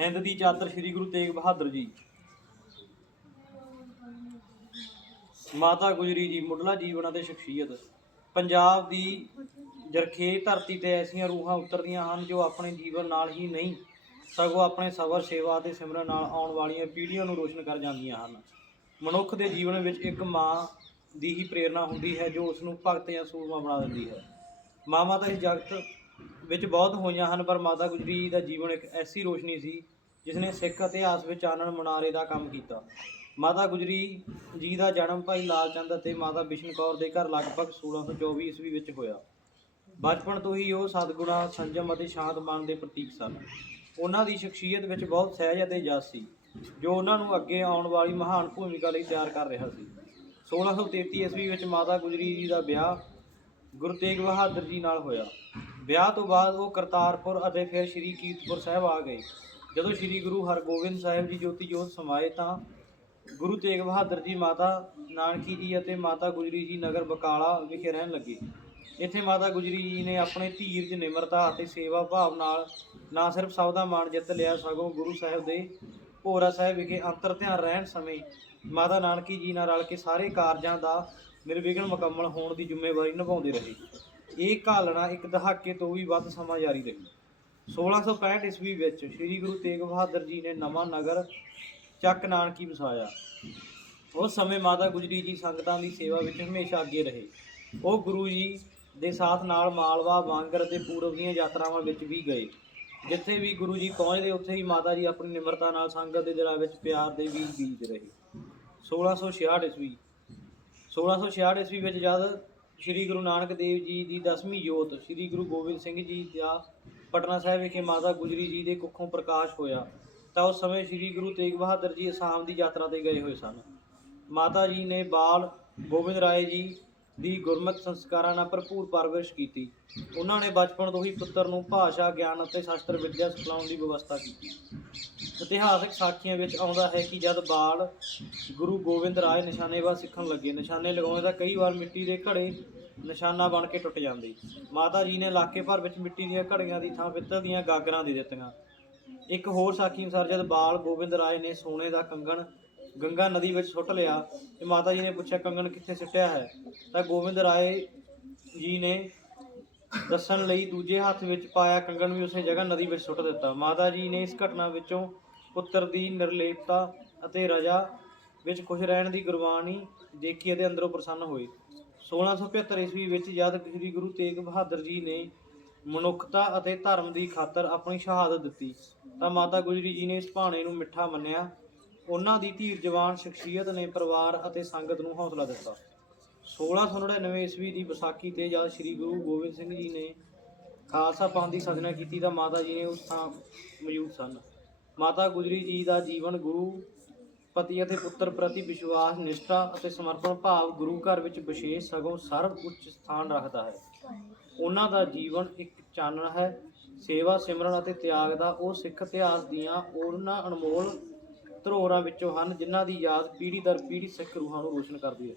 ਹਿੰਦ ਦੀ ਚਾਦਰ ਸ੍ਰੀ ਗੁਰੂ ਤੇਗ ਬਹਾਦਰ ਜੀ। ਮਾਤਾ ਗੁਜਰੀ ਜੀ, ਮੁੱਢਲਾ ਜੀਵਨ ਅਤੇ ਸ਼ਖਸੀਅਤ। ਪੰਜਾਬ ਦੀ ਜਰਖੇ ਧਰਤੀ ਤੇ ਐਸੀਆਂ ਰੂਹਾਂ ਉਤਰਦੀਆਂ ਹਨ ਜੋ ਆਪਣੇ ਜੀਵਨ ਨਾਲ ਹੀ ਨਹੀਂ, ਸਗੋਂ ਆਪਣੇ ਸਬਰ, ਸੇਵਾ ਅਤੇ ਸਿਮਰਨ ਨਾਲ ਆਉਣ ਵਾਲੀਆਂ ਪੀੜ੍ਹੀਆਂ ਨੂੰ ਰੋਸ਼ਨ ਕਰ ਜਾਂਦੀਆਂ ਹਨ। ਮਨੁੱਖ ਦੇ ਜੀਵਨ ਵਿੱਚ ਇੱਕ ਮਾਂ ਦੀ ਹੀ ਪ੍ਰੇਰਣਾ ਹੁੰਦੀ ਹੈ ਜੋ ਉਸ ਨੂੰ ਭਗਤ ਜਾਂ ਸੂਰਮਾ ਬਣਾ ਦਿੰਦੀ ਹੈ। ਮਾਵਾਂ ਤਾਂ ਇਸ ਜਗਤ ਵਿੱਚ ਬਹੁਤ ਹੋਈਆਂ ਹਨ, ਪਰ ਮਾਤਾ ਗੁਜਰੀ ਜੀ ਦਾ ਜੀਵਨ ਇੱਕ ਐਸੀ ਰੋਸ਼ਨੀ ਸੀ ਜਿਸ ਨੇ ਸਿੱਖ ਇਤਿਹਾਸ ਵਿੱਚ ਆਨਣ ਮਨਾਰੇ ਦਾ ਕੰਮ ਕੀਤਾ। ਮਾਤਾ ਗੁਜਰੀ ਜੀ ਦਾ ਜਨਮ ਭਾਈ ਲਾਲ ਚੰਦ ਅਤੇ ਮਾਤਾ ਬਿਸ਼ਨ ਕੌਰ ਦੇ ਘਰ ਲਗਭਗ 1624 ਈਸਵੀ ਵਿੱਚ ਹੋਇਆ। ਬਚਪਨ ਤੋਂ ਹੀ ਉਹ ਸਤਿਗੁਣਾ, ਸੰਜਮ ਅਤੇ ਸ਼ਾਂਤ ਮਨ ਦੇ ਪ੍ਰਤੀਕ ਸਨ। ਉਹਨਾਂ ਦੀ ਸ਼ਖਸੀਅਤ ਵਿੱਚ ਬਹੁਤ ਸਹਿਜ ਅਤੇ ਜਸ ਸੀ, ਜੋ ਉਹਨਾਂ ਨੂੰ ਅੱਗੇ ਆਉਣ ਵਾਲੀ ਮਹਾਨ ਭੂਮਿਕਾ ਲਈ ਤਿਆਰ ਕਰ ਰਿਹਾ ਸੀ। 1633 ਈਸਵੀ ਵਿੱਚ ਮਾਤਾ ਗੁਜਰੀ ਜੀ ਦਾ ਵਿਆਹ ਗੁਰੂ ਤੇਗ ਬਹਾਦਰ ਜੀ ਨਾਲ ਹੋਇਆ। ਵਿਆਹ ਤੋਂ ਬਾਅਦ ਉਹ ਕਰਤਾਰਪੁਰ ਅਤੇ ਫਿਰ ਸ੍ਰੀ ਕੀਰਤਪੁਰ ਸਾਹਿਬ ਆ ਗਏ। ਜਦੋਂ ਸ੍ਰੀ ਗੁਰੂ ਹਰਗੋਬਿੰਦ ਸਾਹਿਬ ਜੀ ਜੋਤੀ ਜੋਤ ਸਮਾਏ ਤਾਂ ਗੁਰੂ ਤੇਗ ਬਹਾਦਰ ਜੀ ਮਾਤਾ ਨਾਨਕੀ ਜੀ ਅਤੇ ਮਾਤਾ ਗੁਜਰੀ ਜੀ ਨਗਰ ਬਕਾਲਾ ਵਿਖੇ ਰਹਿਣ ਲੱਗੇ। ਇੱਥੇ ਮਾਤਾ ਗੁਜਰੀ ਜੀ ਨੇ ਆਪਣੇ ਧੀਰਜ, ਨਿਮਰਤਾ ਅਤੇ ਸੇਵਾ ਭਾਵ ਨਾਲ ਨਾ ਸਿਰਫ ਸਭ ਦਾ ਮਾਣ ਜਿੱਤ ਲਿਆ, ਸਗੋਂ ਗੁਰੂ ਸਾਹਿਬ ਦੇ ਭੋਰਾ ਸਾਹਿਬ ਵਿਖੇ ਅੰਤਰ ਧਿਆਨ ਰਹਿਣ ਸਮੇਂ ਮਾਤਾ ਨਾਨਕੀ ਜੀ ਨਾਲ ਰਲ ਕੇ ਸਾਰੇ ਕਾਰਜਾਂ ਦਾ ਨਿਰਵਿਘਨ ਮੁਕੰਮਲ ਹੋਣ ਦੀ ਜ਼ਿੰਮੇਵਾਰੀ ਨਿਭਾਉਂਦੇ ਰਹੇ। ਇਹ ਘਾਲਣਾ ਇੱਕ ਦਹਾਕੇ ਤੋਂ ਵੀ ਵੱਧ ਸਮਾਂ ਜਾਰੀ ਰਹੀ। 1665 ਈਸਵੀ ਵਿੱਚ ਸ੍ਰੀ ਗੁਰੂ ਤੇਗ ਬਹਾਦਰ ਜੀ ਨੇ ਨਵਾਂ ਨਗਰ ਚੱਕ ਨਾਨਕੀ ਵਸਾਇਆ। ਉਸ ਸਮੇਂ ਮਾਤਾ ਗੁਜਰੀ ਜੀ ਸੰਗਤਾਂ ਦੀ ਸੇਵਾ ਵਿੱਚ ਹਮੇਸ਼ਾ ਅੱਗੇ ਰਹੇ। ਉਹ ਗੁਰੂ ਜੀ ਦੇ ਸਾਥ ਨਾਲ ਮਾਲਵਾ ਵਾਂਗਰ ਅਤੇ ਪੂਰਬ ਦੀਆਂ ਯਾਤਰਾਵਾਂ ਵਿੱਚ ਵੀ ਗਏ। ਜਿੱਥੇ ਵੀ ਗੁਰੂ ਜੀ ਪਹੁੰਚਦੇ, ਉੱਥੇ ਹੀ ਮਾਤਾ ਜੀ ਆਪਣੀ ਨਿਮਰਤਾ ਨਾਲ ਸੰਗਤ ਦੇ ਦਿਲਾਂ ਵਿੱਚ ਪਿਆਰ ਦੇ ਬੀਜ ਬੀਜਦੇ ਰਹੇ। 1666 ਈਸਵੀ 1666 ਈਸਵੀ ਵਿੱਚ ਜਦ ਸ੍ਰੀ ਗੁਰੂ ਨਾਨਕ ਦੇਵ ਜੀ ਦੀ 10ਵੀਂ ਜੋਤ, ਸ੍ਰੀ ਗੁਰੂ ਗੋਬਿੰਦ ਸਿੰਘ ਜੀ ਦਾ ਪਟਨਾ ਸਾਹਿਬ ਵਿਖੇ ਮਾਤਾ ਗੁਜਰੀ ਜੀ ਦੇ ਕੁੱਖੋਂ ਪ੍ਰਕਾਸ਼ ਹੋਇਆ, ਤਾਂ ਉਸ ਸਮੇਂ ਸ੍ਰੀ ਗੁਰੂ ਤੇਗ ਬਹਾਦਰ ਜੀ ਅਸਾਮ ਦੀ ਯਾਤਰਾ ਤੇ ਗਏ ਹੋਏ ਸਨ। ਮਾਤਾ ਜੀ ਨੇ ਬਾਲ ਗੋਬਿੰਦ ਰਾਏ ਜੀ ਦੀ ਗੁਰਮਤਿ ਸੰਸਕਾਰਾਂ ਨਾਲ ਭਰਪੂਰ ਪਰਵਰਿਸ਼ ਕੀਤੀ। ਉਹਨਾਂ ਨੇ ਬਚਪਨ ਤੋਂ ਹੀ ਪੁੱਤਰ ਨੂੰ ਭਾਸ਼ਾ, ਗਿਆਨ ਅਤੇ ਸ਼ਾਸਤਰ ਵਿਦਿਆ ਸਿਖਾਉਣ ਦੀ ਵਿਵਸਥਾ ਕੀਤੀ। ਇਤਿਹਾਸਕ ਸਾਖੀਆਂ ਵਿੱਚ ਆਉਂਦਾ ਹੈ ਕਿ ਜਦ ਬਾਲ ਗੁਰੂ ਗੋਬਿੰਦ ਰਾਏ ਨਿਸ਼ਾਨੇਬਾਜ਼ ਸਿੱਖਣ ਲੱਗੇ, ਨਿਸ਼ਾਨੇ ਲਗਾਉਂਦੇ ਤਾਂ ਕਈ ਵਾਰ ਮਿੱਟੀ ਦੇ ਘੜੇ ਨਿਸ਼ਾਨਾ ਬਣ ਕੇ ਟੁੱਟ ਜਾਂਦੇ। ਮਾਤਾ ਜੀ ਨੇ ਇਲਾਕੇ ਭਰ ਵਿੱਚ ਮਿੱਟੀ ਦੀਆਂ ਘੜੀਆਂ ਦੀ ਥਾਂ ਪਿੱਤਲ ਦੀਆਂ ਗਾਗਰਾਂ ਦੇ ਦਿੱਤੀਆਂ। ਇੱਕ ਹੋਰ ਸਾਖੀ ਅਨੁਸਾਰ ਜਦ ਬਾਲ ਗੋਬਿੰਦ ਰਾਏ ਨੇ ਸੋਨੇ ਦਾ ਕੰਗਣ ਗੰਗਾ ਨਦੀ ਵਿੱਚ ਸੁੱਟ ਲਿਆ ਤੇ ਮਾਤਾ ਜੀ ਨੇ ਪੁੱਛਿਆ, ਕੰਗਣ ਕਿੱਥੇ ਸੁੱਟਿਆ ਹੈ? ਤਾਂ ਗੋਬਿੰਦ ਰਾਏ ਜੀ ਨੇ ਦੱਸਣ ਲਈ ਦੂਜੇ ਹੱਥ ਵਿੱਚ ਪਾਇਆ ਕੰਗਣ ਵੀ ਉਸੇ ਜਗ੍ਹਾ ਨਦੀ ਵਿੱਚ ਸੁੱਟ ਦਿੱਤਾ। ਮਾਤਾ ਜੀ ਨੇ ਇਸ ਘਟਨਾ ਵਿੱਚੋਂ ਪੁੱਤਰ ਦੀ ਨਿਰਲੇਪਤਾ ਅਤੇ ਰਜਾ ਵਿੱਚ ਖੁਸ਼ ਰਹਿਣ ਦੀ ਗੁਰਬਾਣੀ ਦੇਖੀ ਅਤੇ ਅੰਦਰੋਂ ਪ੍ਰਸੰਨ ਹੋਏ। 1675 ਈਸਵੀ ਵਿੱਚ ਜਦ ਸ੍ਰੀ ਗੁਰੂ ਤੇਗ ਬਹਾਦਰ ਜੀ ਨੇ ਮਨੁੱਖਤਾ ਅਤੇ ਧਰਮ ਦੀ ਖਾਤਰ ਆਪਣੀ ਸ਼ਹਾਦਤ ਦਿੱਤੀ, ਤਾਂ ਮਾਤਾ ਗੁਜਰੀ ਜੀ ਨੇ ਇਸ ਭਾਣੇ ਨੂੰ ਮਿੱਠਾ ਮੰਨਿਆ ਉਹਨਾਂ ਦੀ ਧੀਰ ਜਵਾਨ ਸ਼ਖਸੀਅਤ ਨੇ ਪਰਿਵਾਰ ਅਤੇ ਸੰਗਤ ਨੂੰ ਹੌਸਲਾ ਦਿੱਤਾ। 1699 ਈਸਵੀ ਦੀ ਵਿਸਾਖੀ ਤੇ ਜਦ ਸ੍ਰੀ ਗੁਰੂ ਗੋਬਿੰਦ ਸਿੰਘ ਜੀ ਨੇ ਖਾਲਸਾ ਪੰਥ ਦੀ ਸਾਜਨਾ ਕੀਤੀ ਤਾਂ ਮਾਤਾ ਜੀ ਨੇ ਉਸ ਥਾਂ ਮੌਜੂਦ ਸਨ। ਮਾਤਾ ਗੁਜਰੀ ਜੀ ਦਾ ਜੀਵਨ ਗੁਰੂ ਪਤੀ ਅਤੇ ਪੁੱਤਰ ਪ੍ਰਤੀ ਵਿਸ਼ਵਾਸ, ਨਿਸ਼ਠਾ ਅਤੇ ਸਮਰਪਣ ਭਾਵ ਗੁਰੂ ਘਰ ਵਿੱਚ ਵਿਸ਼ੇਸ਼ ਸਗੋਂ ਸਰਵ ਉੱਚ ਸਥਾਨ ਰੱਖਦਾ ਹੈ। ਉਹਨਾਂ ਦਾ ਜੀਵਨ ਇੱਕ ਚਾਨਣ ਹੈ। ਸੇਵਾ ਸਿਮਰਨ ਅਤੇ ਤਿਆਗ ਦਾ ਉਹ ਸਿੱਖ ਇਤਿਹਾਸ ਦੀਆਂ ਉਹਨਾਂ ਅਨਮੋਲ ਧਰੋਹਰਾਂ ਵਿੱਚੋਂ ਹਨ, ਜਿਨ੍ਹਾਂ ਦੀ ਯਾਦ ਪੀੜ੍ਹੀ ਦਰ ਪੀੜ੍ਹੀ ਸਿੱਖ ਰੂਹਾਂ ਨੂੰ ਰੋਸ਼ਨ ਕਰਦੀ ਹੈ।